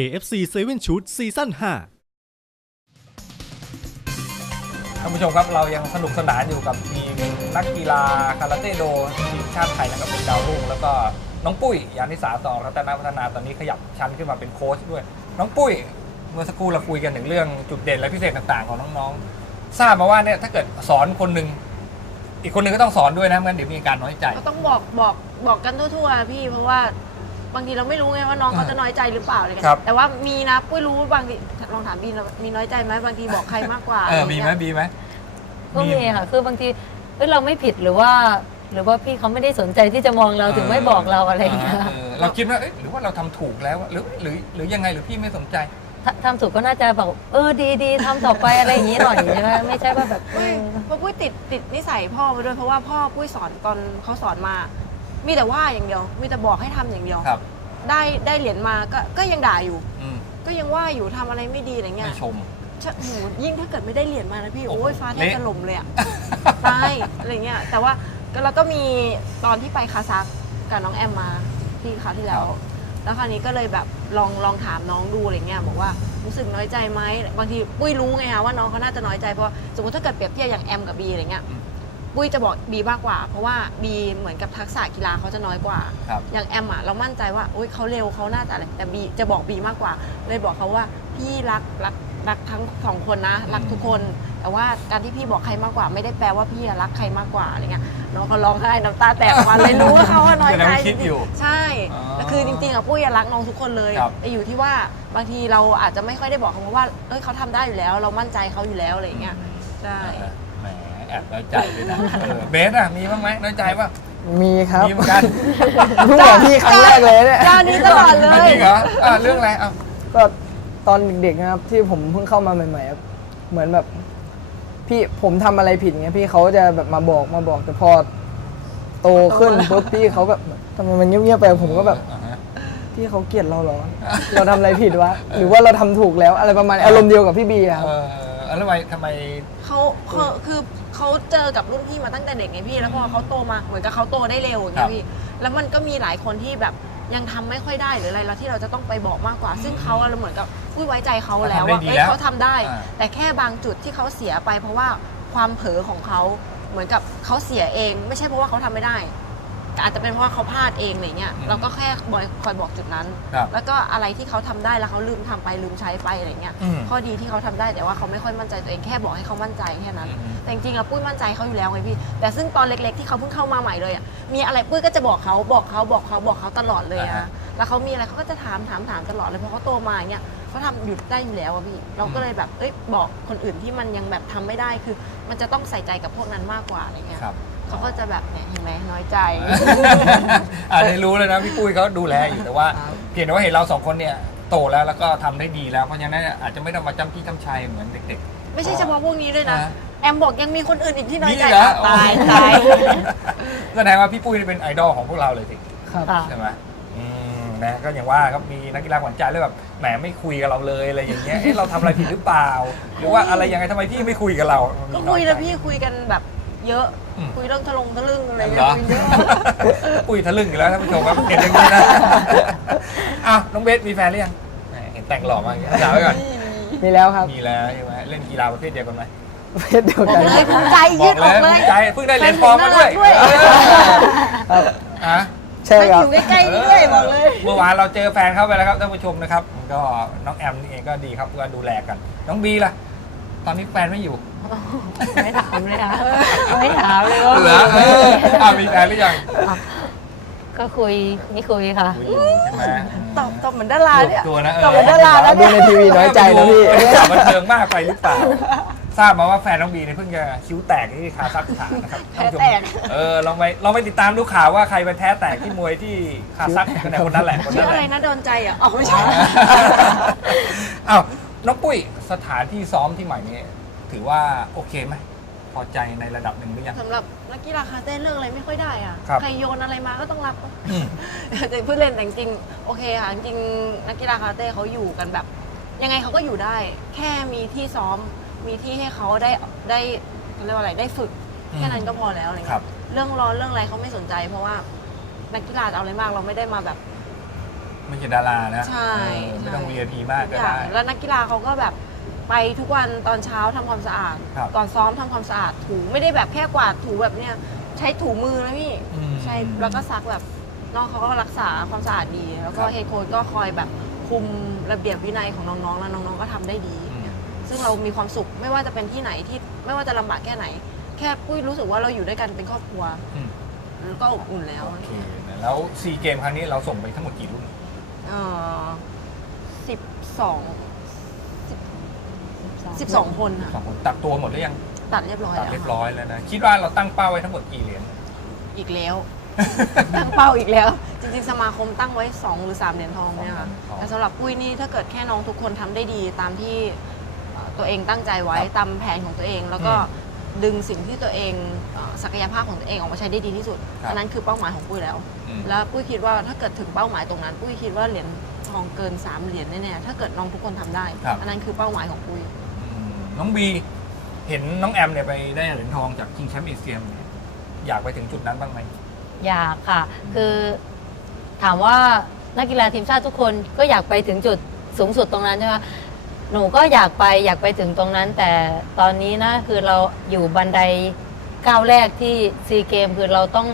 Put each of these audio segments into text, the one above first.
KFC 7 Shoot ซีซั่น5ท่านผู้ชมครับเรายังสนุกสนานอยู่กับทีมนักกีฬาคาราเต้โดทีมชาติไทยนะครับเป็นดาวรุ่งแล้วก็น้องปุ้ยยานิสาต่อรัตนพัฒนาตอนนี้ขยับชั้นขึ้นมาเป็นโค้ชด้วย น้องปุ้ยเมื่อสักครู่เราคุยกันถึงเรื่องจุดเด่นและพิเศษต่างๆของน้องๆ ทราบมาว่าเนี่ยถ้าเกิดสอนคนหนึ่งอีกคนหนึ่งก็ต้องสอนด้วยนะไม่งั้นเดี๋ยวมีการน้อยใจ ก็ต้องบอกบอกบอกกันทั่วๆพี่เพราะว่า บางทีเราไม่รู้ไงว่าน้องเขาจะน้อยใจหรือเปล่าอะไรกันครับ แต่ว่ามีนะปุ้ยรู้บางทีลองถามบีนะมีน้อยใจไหมบางทีบอกใครมากกว่าเออมีไหมะรงี้ยมีไหม ก็มีค่ะ คือบางทีเอ้ยเราไม่ผิดหรือว่า หรือว่าพี่เขาไม่ได้สนใจที่จะมองเราถึงไม่บอกเราอะไรอย่างเงี้ยเออเราคิดว่าเอ๊ะหรือว่าเราทำถูกแล้วหรือหรือหรือยังไงหรือพี่ไม่สนใจ ถ้าทำถูกก็น่าจะบอกเออดีดีทำต่อไปอะไรอย่างงี้หน่อยใช่ไหมไม่ใช่ว่าแบบเอปุ้ยอ เพราะปุ้ยติดติดนิสัยพ่อมาด้วยเพราะว่าพ่อปุ้ยสอนตอนเขาสอนมา มีแต่ว่าอย่างเดียว มีแต่บอกให้ทำอย่างเดียว ครับได้ได้เหรียญมาก็ก็ยังด่าอยู่ อืมก็ยังว่าอยู่ทำอะไรไม่ดีอะไรเงี้ยไม่ชม ชะโอ้โหยิ่งถ้าเกิดไม่ได้เหรียญมานะพี่โอ้โหโอ้ยฟ้าแทบเละ จะล่มเลยอะใช่อะไรเงี้ยแต่ว่าก็แล้วก็มีตอนที่ไปคาซักกับน้องแอมมาที่คราวที่แล้วแล้วคราวนี้ก็เลยแบบลองลองถามน้องดูอะไรเงี้ยบอกว่ารู้สึกน้อยใจไหมบางทีปุ้ยรู้ไงคะว่าน้องเขาน่าจะน้อยใจเพราะสมมติถ้าเกิดเปรียบเทียบอย่างแอมกับบีอะไรเงี้ยอืม ปุ้ยจะบอกบีมากกว่า เพราะว่าบีเหมือนกับทักษะกีฬาเขาจะน้อยกว่า ครับ อย่างแอมอะเรามั่นใจว่าโอ๊ยเขาเร็วเขาน่าจะอะไรแต่บีจะบอกบีมากกว่า เลยบอกเขาว่าพี่รักรักรักทั้งสองคนนะ รักทุกคน แต่ว่าการที่พี่บอกใครมากกว่า ไม่ได้แปลว่าพี่อะรักใครมากกว่าอะไรเงี้ยน้องเขาร้องไห้น้ำตาแตกออกมาเลยรู้ว่าเขาว่าน้อยใจแสดงว่าคิดอยู่ใช่อ๋อแต่คือจริงๆอะปุ้ยอะรักน้องทุกคนเลยครับ แต่อยู่ที่ว่าบางทีเราอาจจะไม่ค่อยได้บอกเขาเพราะว่าเอ้ยเขาทำได้อยู่แล้ว เรามั่นใจเขาอยู่แล้วอะไรเงี้ยใช่แหม แอบน้อยใจเลยนะเออเบสอะมีบ้างไหมน้อยใจป่ะมีครับมีเหมือนกันเพิ่งบอกพี่ครั้งแรกเลยเนี่ยเจ้านี้ตลอดเลอะยจริงเหรออะเรื่องอะไรอะ ก็ตอนเด็กๆนะครับที่ผมเพิ่งเข้ามาใหม่ๆครับเหมือนแบบพี่ผมทำอะไรผิดเงี้ยพี่เขาจะแบบมาบอกมาบอกแต่พอโตขึ้นปุ๊บพี่เขาแบบทำไมมันเงียบๆไปผมก็แบบอ่าฮะพี่เขาเกลียดเราเหรอเราทำอะไรผิดวะหรือว่าเราทำถูกแล้วอะไรประมาณอารมณ์เดียวกับพี่บีอะครับ เออ แล้วทำไมทำไม เขาเขาคือเขาเจอกับรุ่นพี่มาตั้งแต่เด็กไงพี่ แล้วพอเขาโตมาเหมือนกับเขาโตได้เร็วอย่างครัเงี้บยพี่แล้วมันก็มีหลายคนที่แบบยังทำไม่ค่อยได้หรืออะไรแล้วที่เราจะต้องไปบอกมากกว่า ซึ่งเขาอะเหมือนกับพูดไว้ใจเขาแล้วว่าเขาทำได้ดีเอ้ยแล้วเขาทำได้ อ่า แต่แค่บางจุดที่เขาเสียไป เพราะว่าความเผลอของเขาเหมือนกับเขาเสียเอง ไม่ใช่เพราะว่าเขาทำไม่ได้ แต่อาจจะเป็นเพราะว่าเขาพลาดเองอะไรเงี้ยเราก็แค่บอยคอยบอกจุดนั้น ครับแล้วก็อะไรที่เขาทำได้แล้วเขาลืมทำไปลืมใช้ไปอะไรเงี้ย อืมข้อดีที่เขาทำได้แต่ว่าเขาไม่ค่อยมั่นใจตัวเองแค่บอกให้เขามั่นใจแค่นั้น อืม แต่จริงๆอะปุ้ยมั่นใจเขาอยู่แล้วไงพี่ แต่ซึ่งตอนเล็กๆที่เขาเพิ่งเข้ามาใหม่เลยอะมีอะไรปุ้ยก็จะบอกเขาบอกเขาบอกเขาบอกเขาตลอดเลยอ่าฮะอะแล้วเขามีอะไรเขาก็จะถามถามถามตลอดเลยเพราะเขาโตมาอย่างเงี้ยเขาทำหยุดได้อยู่แล้วอะพี่ เราก็เลยแบบเอ้ยบอกคนอื่นที่มันยังแบบทำไม่ได้คือ มันจะต้องใส่ใจกับพวกนั้นมากกว่าอะไรเงี้ย ครับ เขาก็จะแบบเนี่ยเห็นไหมน้อยใจอ่าได้รู้เลยนะพี่ปุ้ยเขาดูแลอยู่แต่ว่า เพียงแต่ว่าเห็นเราสองคนเนี่ยโตแล้วแล้วก็ทำได้ดีแล้วเพราะฉะนั้นอาจจะไม่ต้องมาจำที่จำชัยเหมือนเด็ก ไม่ใช่เฉพาะพวกนี้ด้วยนะอ่าแอมบอกยังมีคนอื่นอีกที่ๆน้อยนี่ใจเหรอตายโอ้โหตายแสดงว่าพี่ปุ้ยนี่เป็นไอดอลของพวกเราเลยสิ ครับ ค่ะ ใช่ไหมอืมนะก็อย่างว่าครับมีนักกีฬาขวัญใจเลยแบบแหมไม่คุยกับเราเลยอะไรอย่างเงี้ยเอ๊ะเราทำอะไรผิดหรือเปล่า หรือว่าอะไรยังไงทำไมพี่ไม่คุยกับเราก็ก็คุยแล้วพี่คุยกันแบบเยอะอืม คุยเรื่องทะลงทะลึ่งอะไรเหรเงี้ยอคุยเยอะปุ้ยทะลึ่งอีกแล้วท่านผู้ชมครับเห็นอย่างนี้นะอ้าวน้องเบสมีแฟนหรือยังแหมเห็นแต่งหล่อมากอย่างเงี้ยถามไว้ก่อนมีแล้วครับมีแล้วใช่ไหมเล่นกีฬาประเภทเดียวกันไหมประเภทเดียวบอกักนเลยภูมิใจยืดออกเลยใจเพิ่งได้เหรียญทองมาด้วยแฟนผมน่ารักด้วยเออครับอะใช่มันคอรับยู่ใกล้ๆนี่ด้วยบอกเลย เมื่อวานเราเจอแฟนเข้าไปแล้วครับท่านผู้ชมนะครับ ก็น้องแอมนี่เองก็ดีครับก็ดูแลกัน น้องบีล่ะ ตอนนี้แฟนไม่อยู่ ไม่ถามเลยค่ะไม่ถามเลยว่าเหรอเอออ้าวมีแฟนหรือยังก็คุยนี่คุยค่ะคุยอยู่ใช่ไหมตอบตอบเหมือนดาราเนี่ย ตัวนะเอตอบอเหมือนดาราแล้วดูเนี่ยในทีวีน้อยใจนะพี่เออบันเทิงมากไปหรือเปล่า ทราบมาว่าแฟนน้องบีเนี่ยเพิ่งจะคิ้วแตกที่คาซัคสถานนะครับท่านผู้ชมแท้แตก เออลองไปลองไปติดตามดูข่าวว่าใครไปแท้แตกที่มวยที่คาซัคกันเนี่ยคนนั้นแหละคนชื่อนั้นอะแหไรละ นะโดนใจอะอ๋อไม่ใช่ อ้าวน้องปุ้ยสถานที่ซ้อมที่ใหม่นี้ ถือว่าโอเคไหมพอใจในระดับหนึ่งหรือยัง สำหรับนักกีฬาคาราเต้เรื่องอะไรไม่ค่อยได้อะครับ ใครโยนอะไรมาก็ต้องรับอืม แต่พูดเล่นแต่จริงๆโอเคค่ะจริงๆนักกีฬาคาราเต้เขาอยู่กันแบบ ยังไงเขาก็อยู่ได้ แค่มีที่ซ้อมมีที่ให้เขาได้ได้เขาเรียกว่าอะไรได้ฝึกอืม แค่นั้นก็พอแล้วอะไรครัเงี้บ ยเรื่องร้อนเรื่องอะไรเขาไม่สนใจ เพราะว่านักกีฬาจะเอาอะไรมากเราไม่ได้มาแบบ ไม่ใช่ดารานะใช่เออไม่ต้อง ใช่ VIP มากทุก็กอย่าได้ งแล้วนักกีฬาเขาก็แบบ ไปทุกวันตอนเช้าทำความสะอาด ครับ ก่อนซ้อมทำความสะอาดถูไม่ได้แบบแค่กวาดถูแบบเนี้ยใช้ถูมือนะพี่ อืม ใช่แล้วก็ซักแบบน้องเขาก็รักษาความสะอาดดี แล้วก็ครับ เฮดโค้ชก็คอยแบบคุมระเบียบวินัยของน้องๆ แล้วน้องๆ ก็ทำได้ดี อืม ซึ่งเรามีความสุขไม่ว่าจะเป็นที่ไหนที่ไม่ว่าจะลำบากแค่ไหน แค่ปุ้ยรู้สึกว่าเราอยู่ด้วยกันเป็นครอบครัวอืมแล้วก็อบอุ่นแล้วโอเคแล้วซีเกมครั้งนี้เราส่งไปทั้งหมดกี่รุ่น เออสิบสอง สิบสองคนอะสองคนตัดตัวหมดหรือยังตัดเรียบร้อยตัดแล้วเรียบร้อยแล้วนะคิดว่าเราตั้งเป้าไว้ทั้งหมดกี่เหรียญ อีกแล้ว ตั้งเป้าอีกแล้ว จริง ๆ สมาคมตั้งไว้ 2 หรือ 3 เหรียญทองเนี่ยค่ะสองเหรียญทองแต่สำหรับปุ้ยนี่ถ้าเกิดแค่น้องทุกคนทำได้ดีตามที่เอ่อตัวเองตั้งใจไว้ครับตามแผนของตัวเอง แล้วก็อืดึงสิ่งที่ตัวเองเอ่อศักยภาพของตัวเองออกมาใช้ได้ดีที่สุดครับ อันนั้นคือเป้าหมายของปุ้ยแล้ว อืม แล้วปุ้ยคิดว่าถ้าเกิดถึงเป้าหมายตรงนั้น ปุ้ยคิดว่าเหรียญทองเกิน 3 เหรียญแน่ๆถ้าเกิดน้องทุกคนทำได้ ครับ อันนั้นคือเป้าหมายของปุ้ยอืม น้องบีเห็นน้องแอมเนี่ยไปได้เหรียญทองจากชิงแชมป์เอเชียเนี่ยอยากไปถึงจุดนั้นบ้างไหมอยากค่ะ คือถามว่านักกีฬาทีมชาติทุกคนก็อยากไปถึงจุดสูงสุดตรงนั้นใช่ไหมหนูก็อยากไปอยากไปถึงตรงนั้น แต่ตอนนี้นะคือเราอยู่บันไดก้าวแรกที่ซีเกมคือเราต้อง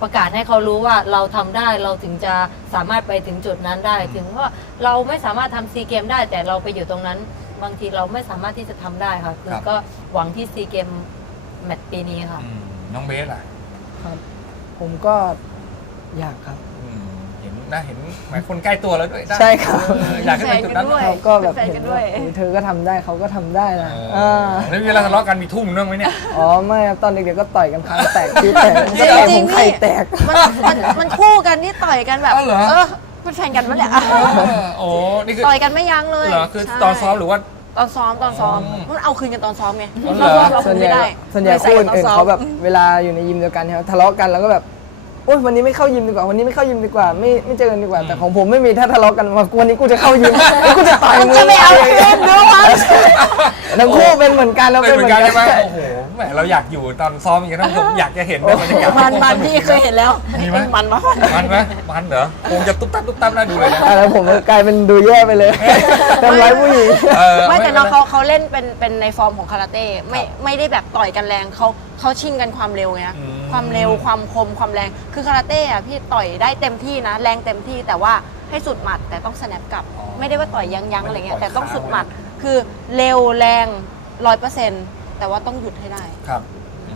ประกาศให้เขารู้ว่าเราทำได้เราถึงจะสามารถไปถึงจุดนั้นได้ ถึงว่าเราไม่สามารถทำซีเกมได้แต่เราไปอยู่ตรงนั้น บางทีเราไม่สามารถที่จะทำได้ค่ะ คือก็หวังที่ซีเกมแมตช์ปีนี้ค่ะ อืมน้องเบสล่ะครับ ผมก็อยากครับ อืมเห็นนะเห็นหมายคนใกล้ตัวแล้วด้วยนะใช่ครับ เอออยากให้ไปจุดนั้นเป็นแฟนกันด้วยเขาก็แบบเป็นแฟนเห็กันนด้ว่าวยเออเธอก็ทำได้เขาก็ทำได้นะเออ่าอแล้วเวลาทะเลาะกันมีทุ่มเรื่องไหมเนี่ย อ๋อไม่ครับตอนเด็กๆก็ต่อยกันคางแตกที่แตกจริงแตกจริผงมนี่ ไข่แตก มันมันมันคู่กันที่ต่อยกันแบบอ้าวเหรอ เออ เป็นแฟนกันปะเนี่ยเออโอ้นี่คือต่อยกันไม่ยั้งเลยเหรอคือใช่ตอนซ้อมหรือว่า ตอนซ้อมตอนซ้อมอืมมันเอาคืนกันตอนซ้อมไงอ๋อเหรอเราเราส่วนคุใหไม่ญ่ได้ส่วนใหญ่ไม่คู่ใส่อื่นตๆเขาแบบเวลาอยู่ในยิมเดียวกันครับทะเลาะกันแล้วก็แบบ โอ๊ยวันนี้ไม่เข้ายิมดีกว่าวันนี้ไม่เข้ายิมดีกว่าไม่ไม่เจอกันดีกว่า แต่ของผมไม่มีถ้าทะเลาะกันมาวันนี้กูจะเข้ายิมแล้วกูจะต่อยมันมึงจะไม่เอาคืนด้วยวะทั้งคู่เป็นเหมือนกันแล้วเป็เป็นนเหเหมืมืออนนกักันนใช่ไหมโอ้โหแหมเราอยากอยู่ตอนซ้อมอย่างนี้ท่านผู้ชมอยากจะเห็นนะบรรยากาศมันมันพี่เคยเห็นแล้วมีไหมมันปะมันไหมมันเหรอคงจะตุ๊บตับตุ๊บตับน่าดูเลยนะอะแล้วผมก็กลายเป็นดูแย่ไปเลยทำร้ายผู้หญิงเออไม่แต่น้องเขาเขาเล่นเป็นเป็นในฟอร์มของคาราเต้ไม่ไม่ได้แบบต่อยกันแรงเขาเขาชิงกันความเร็วไงอืม ความเร็วความคมความแรง คือคาราเต้อะพี่ต่อยได้เต็มที่นะ แรงเต็มที่แต่ว่าให้สุดหมัดแต่ต้องสแนปกลับ อ๋อไม่ได้ว่าต่อยยั้งยั้งๆอะไรเงี้ยไม่ได้แต่ต้องต่อยสุดหมัดคือเร็วแรงร้อยเปอร์เซ็นต์แต่ว่าต้องหยุดให้ได้ ครับ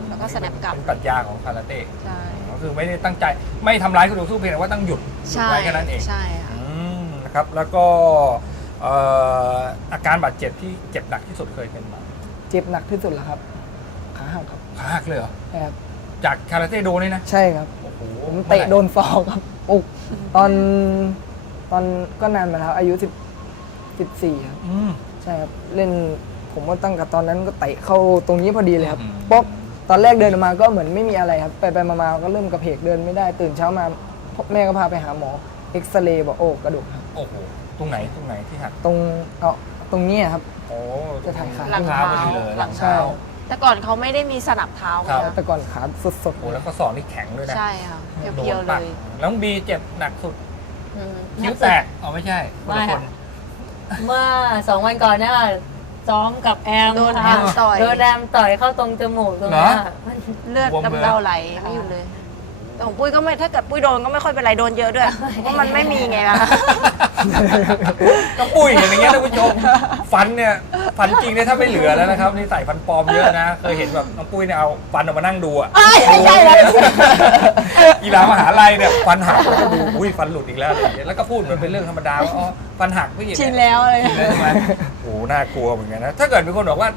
แล้วก็ snap กลับ เป็นปรัชญาของคาราเต้ใช่ก็คือไม่ได้ตั้งใจไม่ทำร้ายคู่ต่อสู้เพียงแต่ว่าต้องหยุดหยุดใช่ไว้แค่นั้นเอง ใช่ค่ะ อืมนะครับแล้วก็เอ่ออาการบาดเจ็บที่เจ็บหนักที่สุดเคยเป็นมาเจ็บหนักที่สุดแล้วครับ ขาหักครับขาหักเลยเหรอใช่ครับ จากคาราเต้โดนี่นะใช่ครับ โอ้โหผมเตะโดนฟอกครับอุกตอนตอนก็นานมาแล้ว อายุสิบสิบสี่ครับ อืม ใช่ครับ เล่นผมก็ตั้งกับตอนนั้นก็เตะเข้าตรงนี้พอดีเลยครับอืม ป๊อกตอนแรกเดินออกมาก็เหมือนไม่มีอะไรครับ ไปไปมาๆก็เริ่มกระเพกเดินไม่ได้ตื่นเช้ามาพ่อแม่ก็พาไปหาหมอเอ็กซเรย์บอกโอ้กระดูกครับโอ้โหตรงไหนตรงไหนที่หักตรงเอาตรงนี้ครับ โอ้จะถ่ายขา หลังเท้าพอดีเลยหลังเท้า แต่ก่อนเขาไม่ได้มีสนับเท้าครับ นะแต่ก่อนขาสดโอ้แล้วก็สอนนี่แข็งด้วยนะใช่ค่ะโดเพียวนๆเลปักยแล้วบีเจ็บหนักสุดอืม คิ้วแตกอ๋อไม่ใช่คนละไม่คค่ะนเมื่อสองวันก่อนเนี่ยค่ะซ้อมกับแอมโดนค่ะแอมต่อย โดนแอมต่อยเข้าตรงจมูกตรงเหรอเนี้ยมันเลือดบวมเลยกำเดาไหลไม่หยุดเลย แต่ของปุ้ยก็ไม่ถ้าเกิดปุ้ยโดนก็ไม่ค่อยเป็นไรโดนเยอะด้วยเพราะมันไม่มีไงล่ะ ก็ปุ้ยอย่างเงี้ยท่านผู้ชมฟันเนี่ยฟันจริงเนี่ยถ้าไม่เหลือแล้วนะครับนี่ใส่ฟันปลอมเยอะนะเคยเห็นแบบน้องปุ้ยเนี่ยเอาฟันออกมานั่งดูอะเอ้ยไม่ใช่เลยกีฬามหาลัยเนี่ยฟันหักแล้วก็ดูอุ้ยฟันหลุดอีกแล้วอะไรอย่างเงี้ยแล้วก็พูดมันเป็นเรื่องธรรมดาว่าอ๋อฟันหักพี่ชินแล้วเลยชินแล้วใช่ไหมโอ้โหน่ากลัวเหมือนกันนะถ้าเกิดมีคนบอกว่า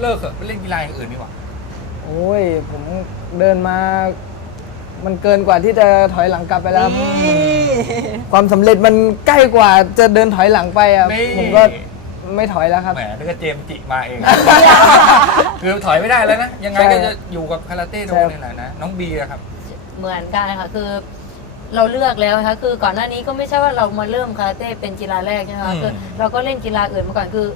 เลิกเถอะไปเล่นกีฬาอย่างอื่นดีกว่าๆโอ้ยผมเดินมา มันเกินกว่าที่จะถอยหลังกลับไปแล้วครับความสำเร็จมันใกล้กว่าจะเดินถอยหลังไปอะนี่ ผมก็ไม่ถอยแล้วครับ แหมนึกว่าเจมส์จิมาเอง คือถอยไม่ได้แล้วนะ ยังไงก็จะอยู่กับคาราเต้โดนี่แหละนะ น้องบีอะครับ เหมือนกันค่ะคือเราเลือกแล้วนะคะคือก่อนหน้านี้ก็ไม่ใช่ว่าเรามาเริ่มคาราเต้เป็นกีฬาแรกใช่ไหมอืคะมคือเราก็เล่นกีฬาอื่นมาก่อนคือ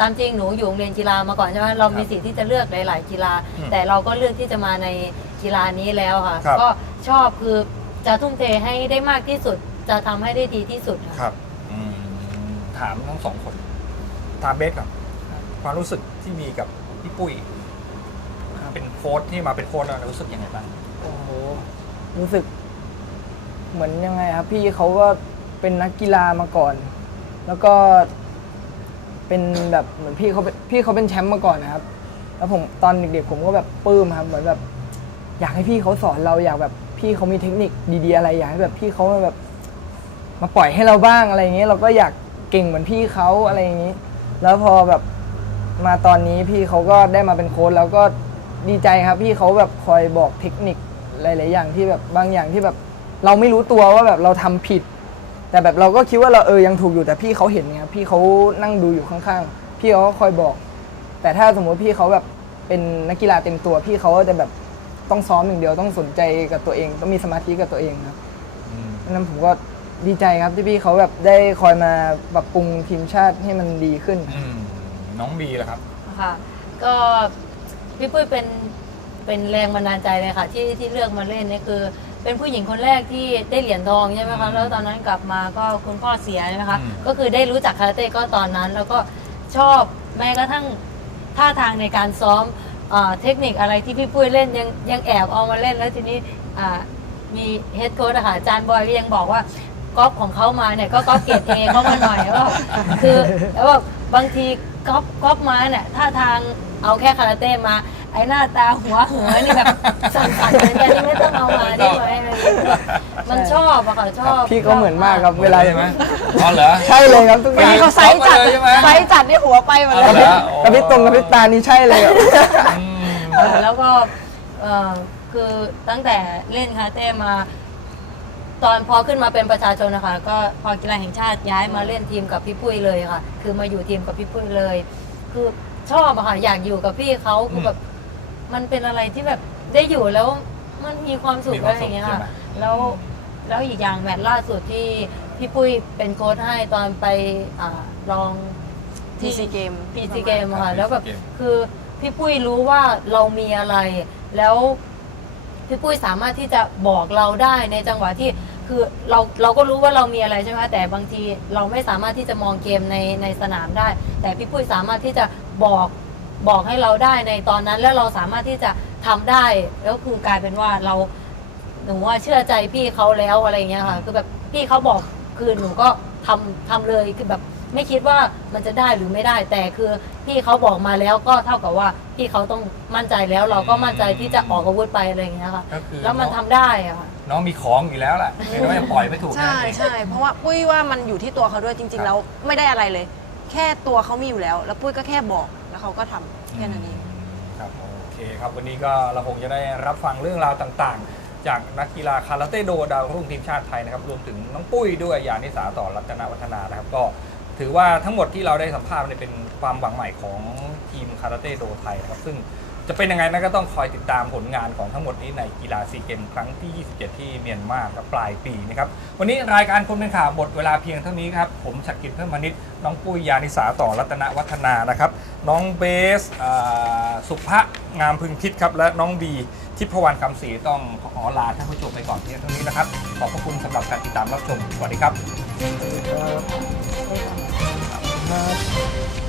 ตามจริงหนูอยู่โรงเรียนกีฬามาก่อนใช่ไหมเรามีสิทธิ์ที่จะเลือกหลาย ๆ กีฬา อืมแต่เราก็เลือกที่จะมาใน กีฬานี้แล้วค่ะ ครับ ก็ชอบคือจะทุ่มเทให้ได้มากที่สุด จะทำให้ได้ดีที่สุดค่ะ ครับอืมถามทั้งสองคน ถามเบสก่อนความรู้สึกที่มีกับพี่ปุ้ยครับเป็นโค้ชที่มาเป็นโค้ชเรารู้สึกยังไงบ้าง โอ้โหรู้สึก เหมือนยังไงครับ พี่เขาก็เป็นนักกีฬามาก่อน แล้วก็ เป็นแบบเหมือนพี่เขาเป็นพี่เขาเป็นแชมป์มาก่อนนะครับ แล้วผมตอนเด็กๆผมก็แบบปลื้มครับ เหมือนแบบ อยากให้พี่เขาสอนเราอยากแบบพี่เขามีเทคนิคดีๆอะไรอยากให้แบบพี่เขามาแบบ มาปล่อยให้เราบ้างอะไรอย่างเงี้ยเราก็อยากเก่งเหมือนพี่เขาอะไรอย่างงี้ แล้วพอแบบมาตอนนี้พี่เขาก็ได้มาเป็นโค้ชแล้วก็ดีใจครับ พี่เขาแบบคอยบอกเทคนิคหลาย ๆ อย่างที่แบบบางอย่างที่แบบเราไม่รู้ตัวว่าแบบเราทำผิด แต่แบบเราก็คิดว่าเราเออยังถูกอยู่แต่พี่เขาเห็นไงพี่เขานั่งดูอยู่ข้างๆ พี่เขาก็คอยบอก แต่ถ้าสมมติพี่เขาแบบเป็นนักกีฬาเต็มตัว พี่เขาก็จะแบบ ต้องซ้อมอย่างเดียวต้องสนใจกับตัวเองต้องมีสมาธิกับตัวเองครับดังนั้นผมก็ดีใจครับที่พี่เขาแบบได้คอยมาปรับปรุงทีมชาติให้มันดีขึ้นอืมน้องบีล่ะครับค่ะก็พี่ปุ้ยเป็นเป็นแรงบันดาลใจเลยค่ะที่ที่เลือกมาเล่นเนี่ยคือ เป็นผู้หญิงคนแรกที่ได้เหรียญทองใช่ไหมอืคะมแล้วตอนนั้นกลับมาก็คุณพ่อเสียใช่ไหมคะอืมก็คือได้รู้จักคาราเต้ก็ตอนนั้น แล้วก็ชอบแม้กระทั่งท่าทางในการซ้อมอ่า เทคนิคอะไรที่พี่ปุ้ยเล่นยังยังแอบเอามาเล่นแล้วทีนี้มีเฮดโค้ดอะค่ะอาจารย์บอยก็ยังบอกว่าก๊อปของเขามาเนี่ยก็ก๊อปเกรดเอเข้ามาหน่อยว่าคือแล้วว่าบางทีก๊อปก๊อปมาเนี่ยท่าทางเอาแค่คาราเต้มา ไอ้หน้าตาหัวเหอนี่แบบสั่นๆเหมือนกันนี่ไม่ต้องเอามาได้ไหมอะไรอย่างเงี้ยมันชอบอะค่ะชอบพี่เขาเหมือนมากครับเวลาใช่ไหมอ๋อเหรอ ใช่เลยครับทุกอวันย่างนี้เขาไซส์จัดเอามาเลยใช่ไหม ไซส์จัดที่หัวไปหมดเลเอาย เหรอกระพริบตรงกระพริบตานี่ใช่เลยอะ อืม เออแล้วก็เออคือตั้งแต่เล่นคาราเต้มา ตอนพอขึ้นมาเป็นประชาชนนะคะก็พอกีฬาแห่งชาติย้ายมาเล่นทีมกับพี่ปุ้ยเลยค่ะ คือมาอยู่ทีมกับพี่ปุ้ยเลย คือชอบอะค่ะอยากอยู่กับพี่เขาคือแบบ มันเป็นอะไรที่แบบได้อยู่แล้วมันมีความสุขมีคอะวามไรอย่างเงี้ยสุขใช่ค่ะไหม แล้วแล้วอีกอย่างแมตช์ล่าสุดที่พี่ปุ้ยเป็นโค้ชให้ตอนไปอ่าลอง ทีซีเกม พีซีเกมค่ะครับแล้วแบบ PC เกมคือพี่ปุ้ยรู้ว่าเรามีอะไร แล้วพี่ปุ้ยสามารถที่จะบอกเราได้ในจังหวะที่คือเราเราก็รู้ว่าเรามีอะไรใช่ไหมคะแต่บางทีเราไม่สามารถที่จะมองเกมในในสนามได้ แต่พี่ปุ้ยสามารถที่จะบอก บอกให้เราได้ในตอนนั้นแล้วเราสามารถที่จะทำได้แล้วคือกลายเป็นว่าเราหนูว่าเชื่อใจพี่เขาแล้วอะไรอย่างเงี้ยค่ะ คือแบบพี่เขาบอกคือหนูก็ทำทำเลยคือแบบไม่คิดว่ามันจะได้หรือไม่ได้ แต่คือพี่เขาบอกมาแล้วก็เท่ากับว่าพี่เขาต้องมั่นใจแล้ว เราก็มั่นใจที่จะออกอาวุธไปอะไรอย่างเงี้ยค่ะก็คือแล้วมันทำได้อะค่ะน้องมีของอยู่แล้วแหละเห็นว่ายังปล่อยไม่ถูกใช่แค่นั้นเองใช่เพราะว่าปุ้ยว่ามันอยู่ที่ตัวเขาด้วยจริง ๆ แล้วไม่ได้อะไรเลย แค่ตัวเขามีอยู่แล้ว แล้วปุ้ยก็แค่บอกแล้ว เขาก็ทำแค่นั้นเอง ครับโอเคครับวันนี้ก็เราคงจะได้รับฟังเรื่องราวต่างๆ จากนักกีฬาคาราเต้โดดาวรุ่งทีมชาติไทยนะครับรวมถึงน้องปุ้ยด้วยยานิสาต่อรัตนวัฒนานะครับ ก็ถือว่าทั้งหมดที่เราได้สัมภาษณ์เนี่ยเป็นความหวังใหม่ของทีมคาราเต้โดไทยนะครับซึ่ง จะเป็นยังไงนั้นก็ต้องคอยติดตามผลงานของทั้งหมดนี้ในกีฬาซีเกมครั้งที่ 27 ที่เมียนมาครับปลายปีนะครับ วันนี้รายการคนเป็นข่าวหมดเวลาเพียงเท่านี้ครับ ผมชักกิจเพิ่มมนิด น้องปุ้ยยานิสาต่อรัตนวัฒนานะครับ น้องเบสสุภะงามพึงคิดครับ และน้องบีทิพวรรณคำศรีต้องขอลาท่านผู้ชมไปก่อนเพียงเท่านี้นะครับ ขอบพระคุณสำหรับการติดตามรับชม สวัสดีครับครับ